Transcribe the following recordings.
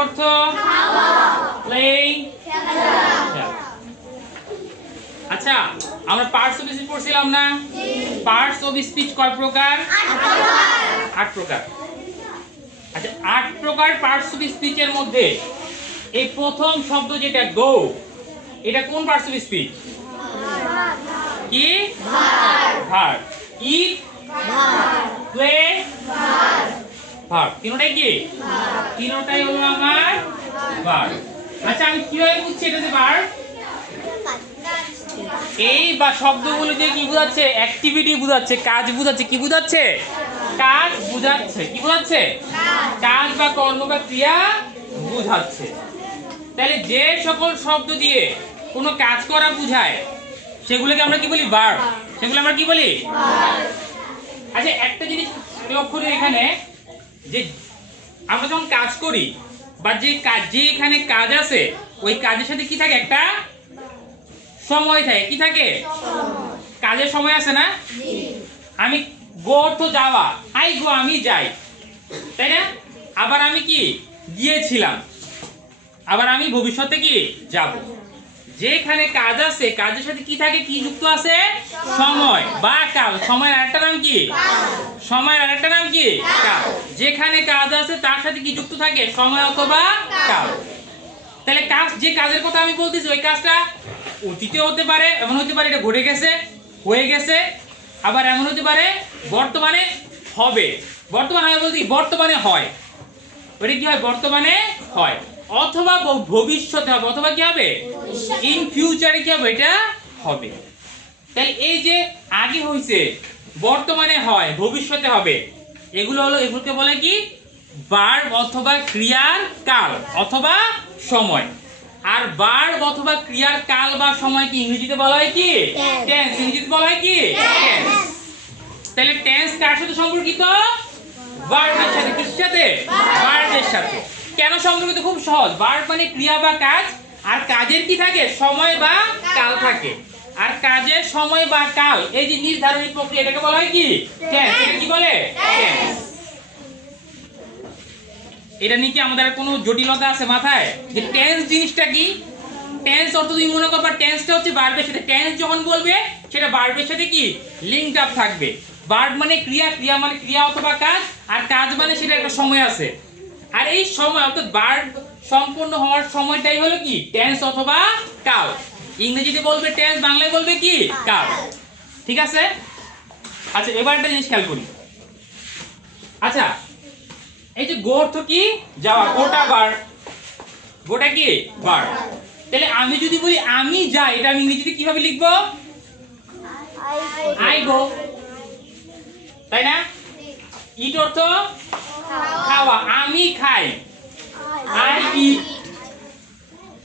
অর্থ প্লেইং। আচ্ছা, আমরা পার্টস অফ স্পিচ পড়ছিলাম না? পার্টস অফ স্পিচ কয় প্রকার? 8 প্রকার। আচ্ছা, 8 প্রকার পার্টস অফ স্পিচের মধ্যে এই প্রথম শব্দ যেটা গো, এটা কোন পার্টস অফ স্পিচ? কি? ভার্ব। ইট, প্লে, ভার্ব। তিনটাই কি? তিনটাই হলো আমার ভার্ব। আচ্ছা, আমি কিভাবে বুঝছি এটা যে ভার্ব? এই বা শব্দগুলো দিয়ে কি বোঝাচ্ছে? অ্যাক্টিভিটি বোঝাচ্ছে, কাজ বোঝাচ্ছে। কি বোঝাচ্ছে? কাজ বোঝাচ্ছে। কি বোঝাচ্ছে? কাজ বা কর্ম বা ক্রিয়া বোঝাচ্ছে। তাহলে যে সকল শব্দ দিয়ে কোনো কাজ করা বোঝায় সেগুলোকে আমরা কি বলি? ভার্ব। সেগুলো আমরা কি বলি? আচ্ছা, একটা জিনিস লক্ষ্য করি এখানে, যে আমরা যখন কাজ করি বা যে কাজ, যে এখানে কাজ আছে, ওই কাজের সাথে কি থাকে? একটা সময় থাকে। কি থাকে? কাজের সময় আছে না? আমি গো অর্থ যাওয়া, আই গো আমি যাই, তাই না? আবার আমি কি? গিয়েছিলাম। আবার আমি ভবিষ্যতে কি? যাব। যেখানে কাজ আছে, কাজের সাথে কি থাকে? কি যুক্ত আছে? সময় বা কাল। সময়ের আরেকটা নাম কি? সময়ের আরেকটা নাম কি? কাল। যেখানে কাজ আছে তার সাথে কি যুক্ত থাকে? সময় অথবা কাল। তাহলে কাজ, যে কাজের কথা আমি বলতেছি, ওই কাজটা অতীতে হতে পারে, এমন হতে পারে এটা ঘটে গেছে, হয়ে গেছে। আবার এমন হতে পারে বর্তমানে হবে। বর্তমানে হয় বলতে বর্তমানে হয়, ওটা কি হয়? বর্তমানে হয়। অথবা ভবিষ্যতে হবে, অথবা কি হবে? ইন ফিউচারে কি হবে? এটা হবে। তাহলে এই যে আগে হইছে, বর্তমানে হয়, ভবিষ্যতে হবে, এগুলো হলো, এগুলোকে বলে কি? ভার্ব অথবা ক্রিয়ার কাল অথবা সময়। আর ভার্ব অথবা ক্রিয়ার কাল বা সময় কি ইংরেজিতে বলা হয় কি? টেন্স। ইংরেজিতে বলা হয় কি? টেন্স। তাহলে টেন্স কার সাথে সম্পর্কিত? ভার্বের সাথে। কিসের সাথে? ভার্বের সাথে। কেন সম্পর্কিত? খুব সহজ। ভার্ব মানে ক্রিয়া বা কাজ, আর কাজের কি থাকে? সময় বা কাল থাকে। আর কাজের সময় বা কাল, এই যে নির্ধারণী প্রক্রিয়া, এটাকে বলা হয় কি? টেন্স। এটা কি বলে? টেন্স। এটা নিয়ে কি আমাদের কোনো জটিলতা আছে মাথায়? যে টেন্স জিনিসটা কি? টেন্স অর্থ তুমি মনে করবা টেন্সটা হচ্ছে ভার্বের সাথে। টেন্স যখন বলবে সেটা ভার্বের সাথে কি? লিঙ্কড আপ থাকবে। ভার্ব মানে ক্রিয়া, ক্রিয়া মানে ক্রিয়া অথবা কাজ, আর কাজ মানে সেটা একটা সময় আছে। আর এই সময় অর্থাৎ ভার্ব সম্পূর্ণ হওয়ার সময়টাই হলো কি? টেন্স অথবা কাল। ইংরেজিতে বলবে টেন্স, বাংলায় বলবে কি? কাল। ঠিক আছে? আচ্ছা, এবার একটা জিনিস খেয়াল করি। আচ্ছা, এই যে গো অর্থ কি? যাওয়া। গোটা ভার্ব। গোটা কি? ভার্ব। তাহলে আমি যদি বলি আমি যাই, এটা আমি ইংরেজিতে কিভাবে লিখবো? আই গো, তাই না? ইট অর্থ খাওয়া, আমি খাই, আই ইট।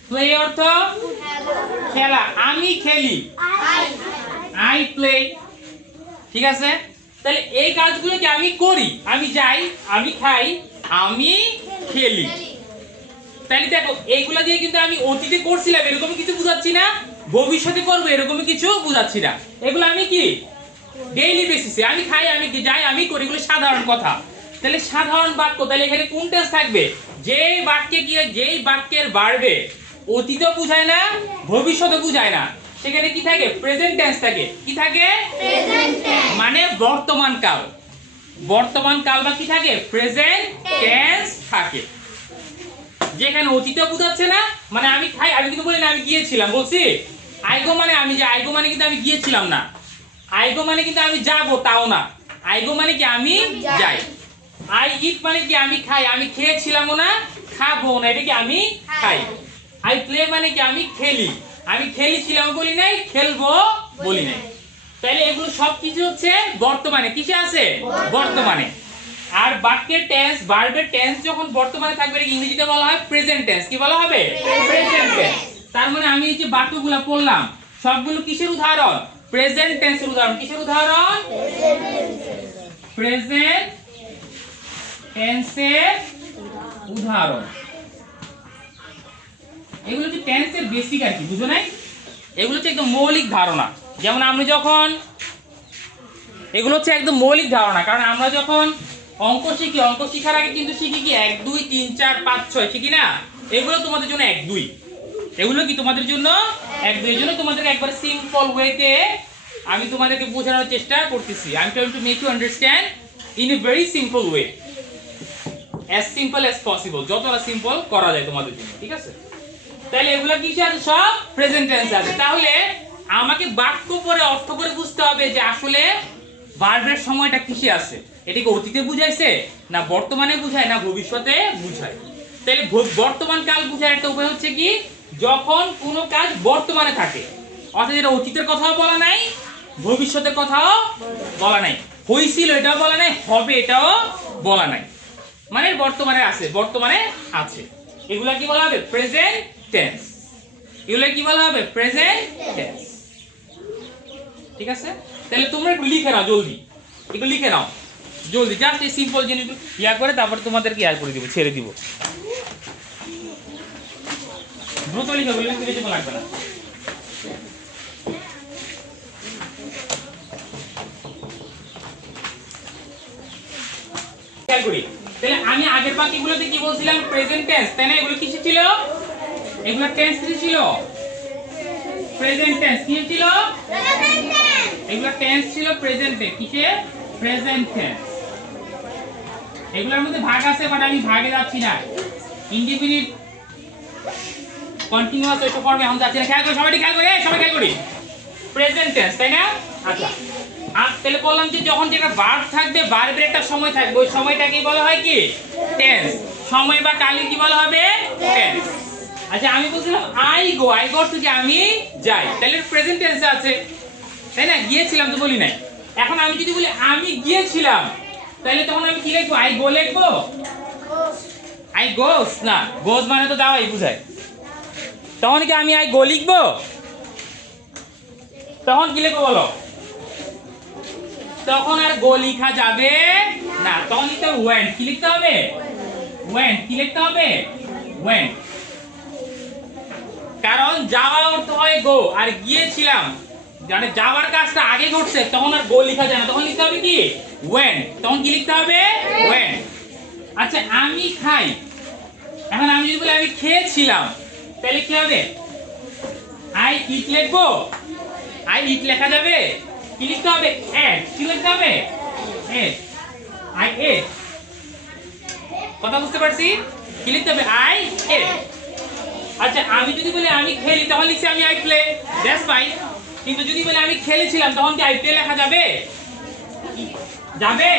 প্লে অর্থ খেলা, আমি খেলি, আই প্লে। ঠিক আছে? তাহলে এই কাজগুলো কি আমি করি? আমি যাই, আমি খাই, আমি খেলি। তাহলে দেখো, এইগুলা দিয়ে কিন্তু আমি অতীতে করছিলাম এরকম কিছু বুঝাচ্ছি না, ভবিষ্যতে করবো এরকম কিছু বুঝাচ্ছি না। এগুলো আমি কি? ডেইলি বেসিসে আমি খাই, আমি যাই, আমি করি, এগুলো সাধারণ কথা। তাহলে সাধারণ বাক্য, তাহলে এখানে কোন টেন্স থাকবে? যেই বাক্যে কি, যেই বাক্যের ভার্বে অতীতও বুঝায় না, ভবিষ্যৎও বুঝায় না, সেখানে কি থাকে? প্রেজেন্ট টেন্স থাকে। কি থাকে? Present tense. মানে বর্তমান কাল। বর্তমান কাল বা কি থাকে? প্রেজেন্ট টেন্স থাকে। যেখানে অতীতও বুঝাচ্ছে না, মানে আমি খাই, আমি কিন্তু বলি না আমি গিয়েছিলাম, বলছি আইগো মানে আমি যাই। আইগো মানে কিন্তু আমি গিয়েছিলাম না। আইগো মানে কিন্তু আমি যাব, তাও না। আইগো মানে কি? আমি যাই। আই ইট মানে কি? আমি খাই, আমি খেয়েছিলামও না, খাবো না, এটা কি? আমি খাই। আই প্লে মানে কি? আমি খেলি, আমি খেলেছিলাম বলি নাই, খেলবো বলি নাই। তাহলে এগুলো সবকিছু হচ্ছে বর্তমানে। কিসে আছে? বর্তমানে। আর বাক্যের টেন্স, ভার্বের টেন্স যখন বর্তমানে থাকবে, এটা ইংরেজিতে বলা হয় প্রেজেন্ট টেন্স। কি বলা হবে? Present tense. তার মানে আমি এই যে বাক্যগুলো পড়লাম সবগুলো কিসের উদাহরণ? প্রেজেন্ট টেন্সের উদাহরণ। কিসের উদাহরণ? প্রেজেন্ট টেন্সের উদাহরণ। এগুলো হচ্ছে টেন্সের বেসিক আর কি, বুঝো নাই? এগুলো হচ্ছে একদম মৌলিক ধারণা। যেমন আমরা যখন, এগুলো হচ্ছে একদম মৌলিক ধারণা, কারণ আমরা যখন অঙ্ক শিখি, অঙ্ক শিখার আগে কিন্তু শিখি কি 1 2 3 4 5 6 শিখি না? এগুলো তোমাদের জন্য 1 2, এগুলো কি তোমাদের জন্য 1 2। এর জন্য তোমাদেরকে একবার সিম্পল ওয়েতে আমি তোমাদেরকে বোঝানোর চেষ্টা করতেছি। I am trying to make you understand in a very simple way, as simple as possible, যতটা সিম্পল করা যায় তোমাদের জন্য, ঠিক আছে? তাহলে এগুলো কিসে আছে? সব প্রেজেন্ট টেন্স আছে। তাহলে আমাকে বাক্য পরে অর্থ করে বুঝতে হবে যে আসলে ভার্বের সময়টা কিসে আছে। এটা কি অতীতে বুঝাইছে, না বর্তমানে বুঝায়, না ভবিষ্যতে বুঝায়? তাহলে বর্তমান কাল বুঝার একটা উপায় হচ্ছে কি, যখন কোনো কাজ বর্তমানে থাকে, অর্থাৎ এটা অতীতের কথাও বলা নাই, ভবিষ্যতের কথাও বলা নাই, হইছিল এটাও বলা নাই, হবে এটাও বলা নাই, মানে বর্তমানে আছে, বর্তমানে আছে। এগুলা কি বলা হবে? Present tense. এগুলা কি বলা হবে? Present tense. ঠিক আছে? তাহলে তোমরা একটু লিখে নাও জলদি, একটু লিখে নাও জলদি, জাস্ট এই সিম্পল জিনিস ইয়া করে তারপর তোমাদেরকে ইয়া করে দিব, ছেড়ে দিব। দ্রুত লিখে বললে বেশি লাগবে না। খেয়াল করি, তাহলে আমি আগের বাক্যগুলোতে কি বলছিলাম? প্রেজেন্ট টেন্স, তাই না? এগুলো কিসে ছিল? এগুলো টেন্স কি ছিল? Present tense. কি ছিল? Present tense. এগুলো টেন্স ছিল প্রেজেন্টে, কিসে? Present tense. এগুলোর মধ্যে ভাগ আছে, বাট আমি ভাগে যাচ্ছি না, ইনডিফিনিট কন্টিনিউয়াস ওইসব ফর্মে এখন যাচ্ছি না। খেয়াল করি, সবাই খেয়াল করি, সবাই খেয়াল করি, প্রেজেন্ট টেন্স, তাই না? আচ্ছা, আর তাহলে বললাম যে যখন যেটা ভার্ব থাকবে, ভার্বের একটা সময় থাকবে, ওই সময়টাকেই বলা হয় কি? টেন্স। সময় বা কালে কি বলা হবে? টেন্স। আচ্ছা, আমি বলছিলাম আই গো, আই গো থেকে আমি যাই, তাহলে প্রেজেন্ট টেন্সে আছে, তাই না? গিয়েছিলাম তো বলি নাই। এখন আমি যদি বলি আমি গিয়েছিলাম, তাহলে তখন আমি কি লিখবো? আই গো লিখবো? আই গোস না, গোস মানে তো যাওয়াই বুঝায়। তখন কি আমি আই গো লিখবো? তখন কি লিখবো বলো? তখন আর গো লিখা যাবে না, তখন লিখতে হবে ওয়েন্ট। কি লিখতে হবে? ওয়েন্ট। কি লিখতে হবে? ওয়েন্ট। কারণ যাওয়া অর্থ হয় গো, আর গিয়েছিলাম মানে যাওয়ার কাজটা আগে ঘটছে, তখন আর গো লেখা যায় না, তখন লিখতে হবে কি? ওয়েন্ট। তখন কি লিখতে হবে? ওয়েন্ট। আচ্ছা, আমি খাই, এখন আমি যদি বলি আমি খেয়েছিলাম, তাহলে কি হবে? আই ইট লিখবো? আই ইট লেখা যাবে? কি লিখতে হবে? এট। কি লিখতে হবে? এট। I eat. কথা বুঝতে পারছি? কি লিখতে হবে? I eat. আচ্ছা, আমি যদি বলি আমি খেলি, তখন লিখছি আমি আই প্লে, দ্যাটস ফাইন। কিন্তু যদি বলি আমি খেলেছিলাম, তখন কি আই প্লে লেখা যাবে? যাবে?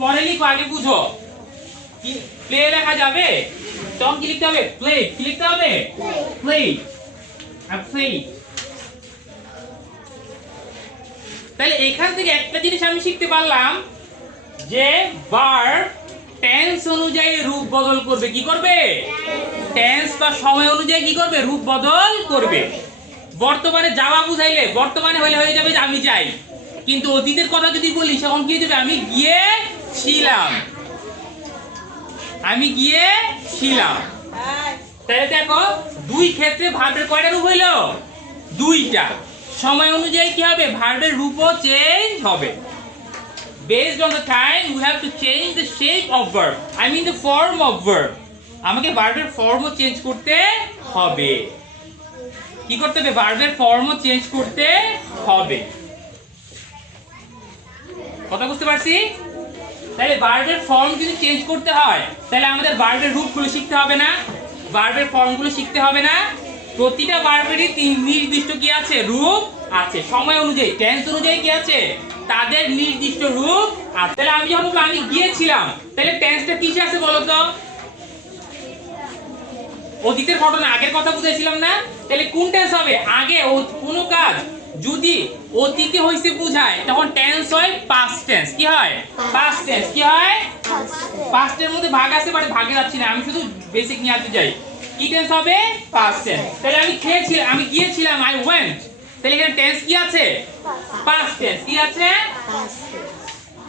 পরে লিখো, আগে বুঝো। কি প্লে লেখা যাবে? তখন কি লিখতে হবে? প্লে। কি লিখতে হবে? প্লে। আর প্লে। তাহলে এখান থেকে একটা জিনিস আমি শিখতে পারলাম যে ভার্ব টেন্স অনুযায়ী রূপ বদল করবে। কি করবে? টেন্স বা সময় অনুযায়ী কি করবে? রূপ বদল করবে। বর্তমানে যাওয়া বুঝাইলে বর্তমানে হলে হয়ে যাবে যে আমি যাই, কিন্তু অতীতের কথা যদি বলি তখন কি হবে? আমি গিয়েছিলাম, আমি গিয়েছিলাম। তাহলে দেখো, দুই ক্ষেত্রে ভার্বের কয়টা রূপ হইল? দুইটা। সময় অনুযায়ী কি হবে? ভার্বের রূপও চেঞ্জ হবে। Based on the time, we have to change the shape of verb. I mean the form of verb. আমাকে ভার্বের ফর্মও চেঞ্জ করতে হবে। কি করতে হবে? ভার্বের ফর্মও চেঞ্জ করতে হবে। কথা বুঝতে পারছি? তাহলে ভার্বের ফর্ম যদি চেঞ্জ করতে হয়, তাহলে আমাদের ভার্বের রূপগুলো শিখতে হবে না? ভার্বের ফর্মগুলো শিখতে হবে না? প্রতিটা ভার্বেরই নির্দিষ্ট কি আছে? রূপ আছে। সময় অনুযায়ী, টেন্স অনুযায়ী কি আছে? তাদের নির্দিষ্ট রূপ আছে। তাহলে আমি যখন আমি গিয়েছিলাম, তাহলে টেন্সটা কিসে আছে বলো তো? অতীতের ঘটনা, আগের কথা বুঝাইছিলাম না? তাহলে কোন টেন্স হবে? আগে কোনো কাজ যদি অতীতে হইছে বুঝায়, তখন টেন্স হয় পাস্ট টেন্স। কি হয়? Past tense. কি হয়? পাস্টের মধ্যে ভাগ আছে, বাট ভাগে যাচ্ছি না, আমি শুধু বেসিক নিয়ে আসতে যাই। কি টেন্স হবে? Past tense. তাহলে আমি খেয়েছিলাম, আমি গিয়েছিলাম, আই ওয়েন্ট, তাহলে এখানে টেন্স কি আছে? Past tense. কি আছে?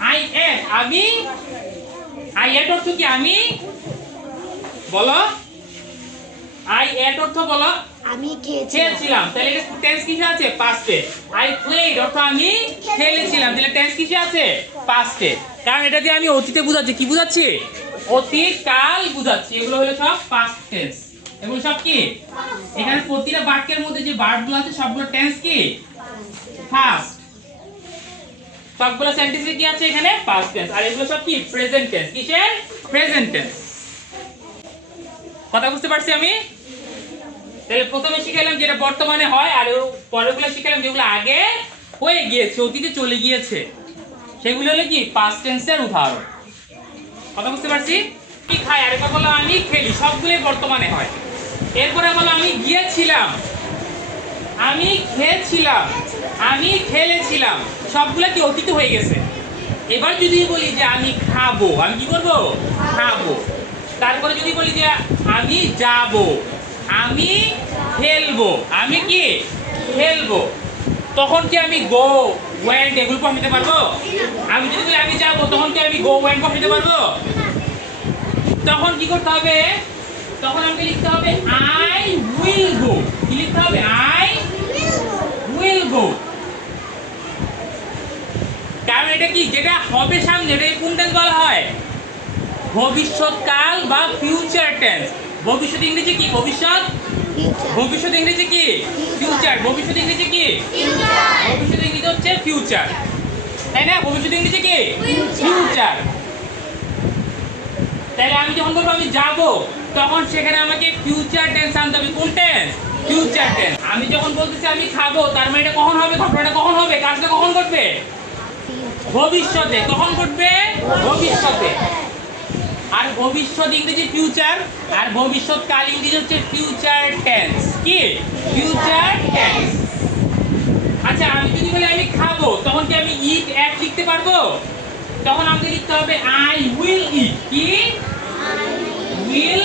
আই এট, আমি আই এট অর্থ কি? আমি বলো, আই এট অর্থ বলো আমি খেয়েছিলাম, তাহলে এটা টেন্স কিসে আছে? পাস্টে। আই প্লেড অর্থ আমি খেলেছিলাম, তাহলে টেন্স কিসে আছে? পাস্টে। কারণ এটা দিয়ে আমি অতীতে বুঝাচ্ছি, কি বুঝাচ্ছি? অতীত কাল বুঝাচ্ছি। এগুলো হলো সব পাস্ট টেন্স। এগুলো সব কি? এখানে প্রতিটা বাক্যের মধ্যে যে ভার্বগুলো আছে সবগুলো টেন্স কি? পাস্ট। সবগুলো সেন্টেন্সে কি আছে এখানে? Past tense. আর এগুলো সব কি? Present tense. কিসের? Present tense. কথা বুঝতে পারছি আমি? তাহলে প্রথমে শিখাইলাম যেটা বর্তমানে হয়, আর পরেরগুলো শিখাইলাম যেগুলো আগে হয়ে গিয়েছে, অতীতে চলে গিয়েছে, সেগুলো হলো কি? পাস্ট টেন্সের উদাহরণ। কথা বুঝতে পারছি? আমি খাই, আরেকবার বললাম আমি খেলি, সবগুলোই বর্তমানে হয়। এরপরে বললাম আমি গিয়েছিলাম, আমি খেয়েছিলাম, আমি খেলেছিলাম, সবগুলো কি? অতীতে হয়ে গেছে। এবার যদি বলি যে আমি খাবো, আমি কি করবো? খাবো। তারপরে যদি বলি যে আমি যাব, আমি খেলবো, আমি কি? খেলবো, তখন কি আমি গো ওয়েন্ট এগুলো ফর্ম নিতে পারবো? আমি যদি বলি আমি যাবো, তখন কি আমি গো ওয়েন্ট ফর্ম নিতে পারবো? তখন কি করতে হবে? তখন আমাকে লিখতে হবে আই উইল গো। কি লিখতে হবে? I will go. কারণ এটা কি? যেটা হবে সামনে, এটা কোন টেন্স বলা হয়? ভবিষ্যৎকাল বা ফিউচার টেন্স। ভবিষ্যৎ ইংরেজি কি? ভবিষ্যৎ। ভবিষ্যৎ ইংরেজি কি? ফিউচার। ভবিষ্যৎ ইংরেজি কি? ভবিষ্যৎ ইংরেজি হচ্ছে ফিউচার, তাই না? ভবিষ্যৎ ইংরেজি কি? ফিউচার। তাহলে আমি যখন বলবো আমি যাব, তখন সেখানে আমাকে ফিউচার টেন্স আনতে হবে। কোন টেন্স? Future tense. আমি যখন বলতেছি আমি খাবো, তার মানে এটা কখন হবে? ঘটনাটা কখন হবে? কাজটা কখন ঘটবে? ভবিষ্যতে। কখন ঘটবে? ভবিষ্যতে। আর ভবিষ্যৎ ইংরেজি ফিউচার, আর ভবিষ্যৎকাল ইংরেজি হচ্ছে ফিউচার টেন্স। কি? Future tense. আচ্ছা, আমি যদি বলি আমি খাবো, তখন কি আমি ইট অ্যাট লিখতে পারবো? তখন আমাকে লিখতে হবে আই উইল ইট। কি? উইল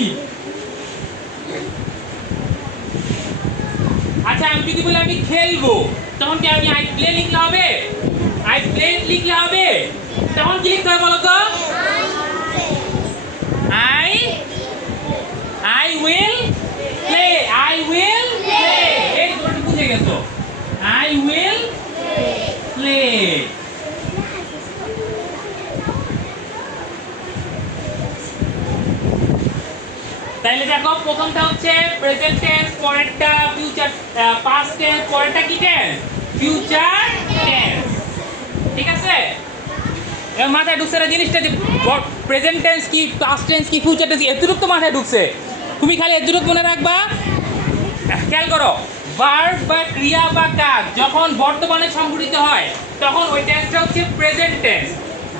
ইট। আচ্ছা, আমি যদি বলি আমি খেলবো, তখন কি আমি আই প্লে লিখলে হবে? আই প্লে লিখলে হবে? তখন কি লিখতে হবে বলো তো? I I will play. I will play. এই দুটো বুঝে গেছো? I will play. তাইলে দেখো, প্রথমটা হচ্ছে প্রেজেন্ট টেন্স, পরেরটা ফিউচার, পাস্ট টেন্স, পরেরটা কি টেন্স? Future tense. ঠিক আছে? এবার মাথায় ঢুকছে না জিনিসটা যে প্রেজেন্ট টেন্স কি, পাস্ট টেন্স কি, ফিউচার টেন্স কি, এতটুকু তো মাথায় ঢুকছে। তুমি খালি এতটুকু মনে রাখবা। খেয়াল করো, ভার্ব বা ক্রিয়া বা কাজ যখন বর্তমানে সংঘটিত হয়, তখন ওই টেন্সটা হচ্ছে প্রেজেন্ট টেন্স।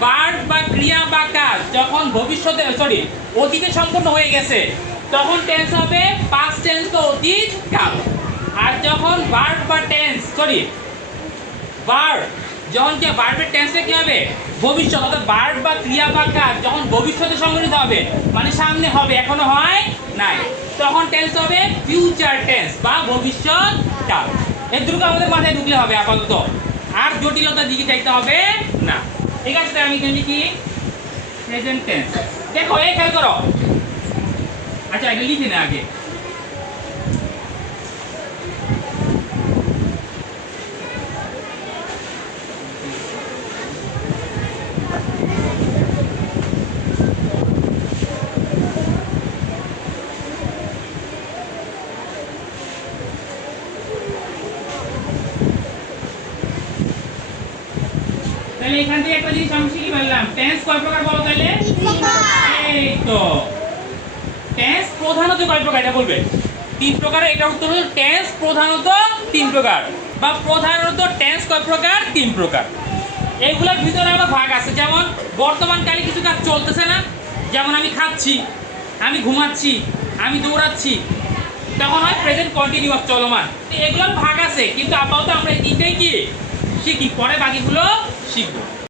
ভার্ব বা ক্রিয়া বা কাজ যখন ভবিষ্যতে, সরি, অতীতে সম্পন্ন হয়ে গেছে, তখন টেন্স হবে পাস্ট টেন্স বা অতীত কাল। আর যখন ভার্ব বা টেন্স, সরি, ভার্ব যখন কি ভার্বের টেন্সে কি হবে? ভবিষ্যৎ। অর্থাৎ ভার্ব বা ক্রিয়া বা কাজ যখন ভবিষ্যতে সংঘটিত হবে, মানে সামনে হবে, এখনো হয় নাই, তখন টেন্স হবে ফিউচার টেন্স বা ভবিষ্যৎ কাল। এতটুকু আমাদের মাথায় ঢুকলে হবে আপাতত, আর জটিলতার দিকে যাইতে হবে না। ঠিক আছে? তাই আমি এখানে লিখি প্রেজেন্ট টেন্স। দেখো, এই খেয়াল করো। আচ্ছা, এটা লিখে না আগে। তাহলে এখান থেকে একটা জিনিস আমি শিখে ফেললাম। টেন্স কয় প্রকার বলো তাহলে? এই তো, টেন্স প্রধানত কয় প্রকার এটা বলবে? 3 প্রকার। এটার উত্তর হলো টেন্স প্রধানত 3 প্রকার, বা প্রধানত টেন্স কয় প্রকার? 3 প্রকার। এইগুলোর ভিতরে আবার ভাগ আছে, যেমন বর্তমানকালে কিছু কাজ চলতেছে না, যেমন আমি খাচ্ছি, আমি ঘুমাচ্ছি, আমি দৌড়াচ্ছি, তখন হয় প্রেজেন্ট কন্টিনিউয়াস, চলমান। এগুলোর ভাগ আছে, কিন্তু আপাতত আমরা এই তিনটাই কি শিখি, পরে বাকিগুলো শিখবো।